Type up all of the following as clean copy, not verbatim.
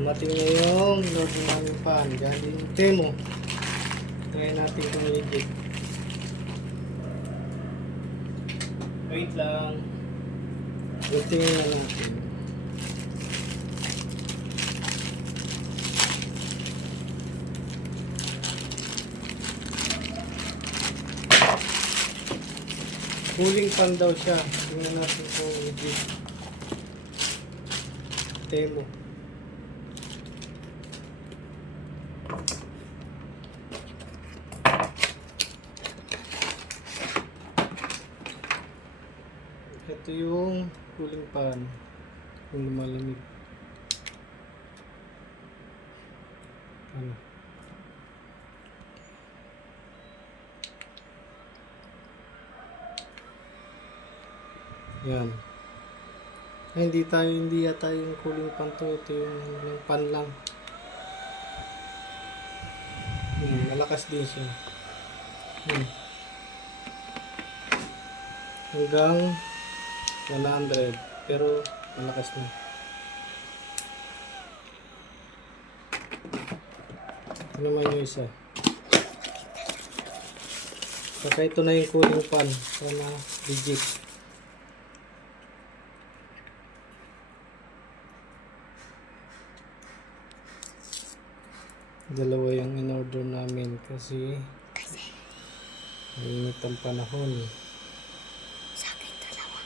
Dumating na yung load namin pan. Galing Temo. Try natin kung legit. Wait lang. Tingnan na natin. Cooling fan daw siya. Tingnan natin kung legit. Temo. Ito yung cooling fan kung lumalamig. Ano? Yan. Ay, hindi yata yung cooling fan to. Ito yung fan lang. Malakas din siya. Hanggang 100, pero malakas na. Ano naman yung isa? Saka ito na yung cooling fan. Sana legit. Dalawa yung in-order namin kasi mainit ang panahon. Sa akin dalawa.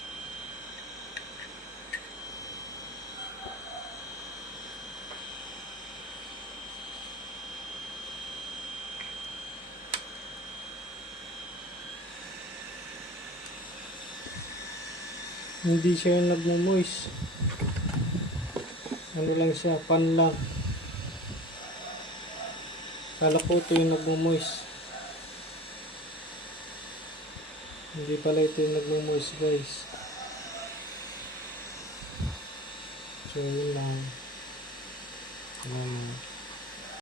Hindi siya yung nagmo-moist. Ano lang siya, pan lang. Kala ko ito yung nagmo-moist. Hindi pala ito yung nagmo-moist, guys. So yun lang.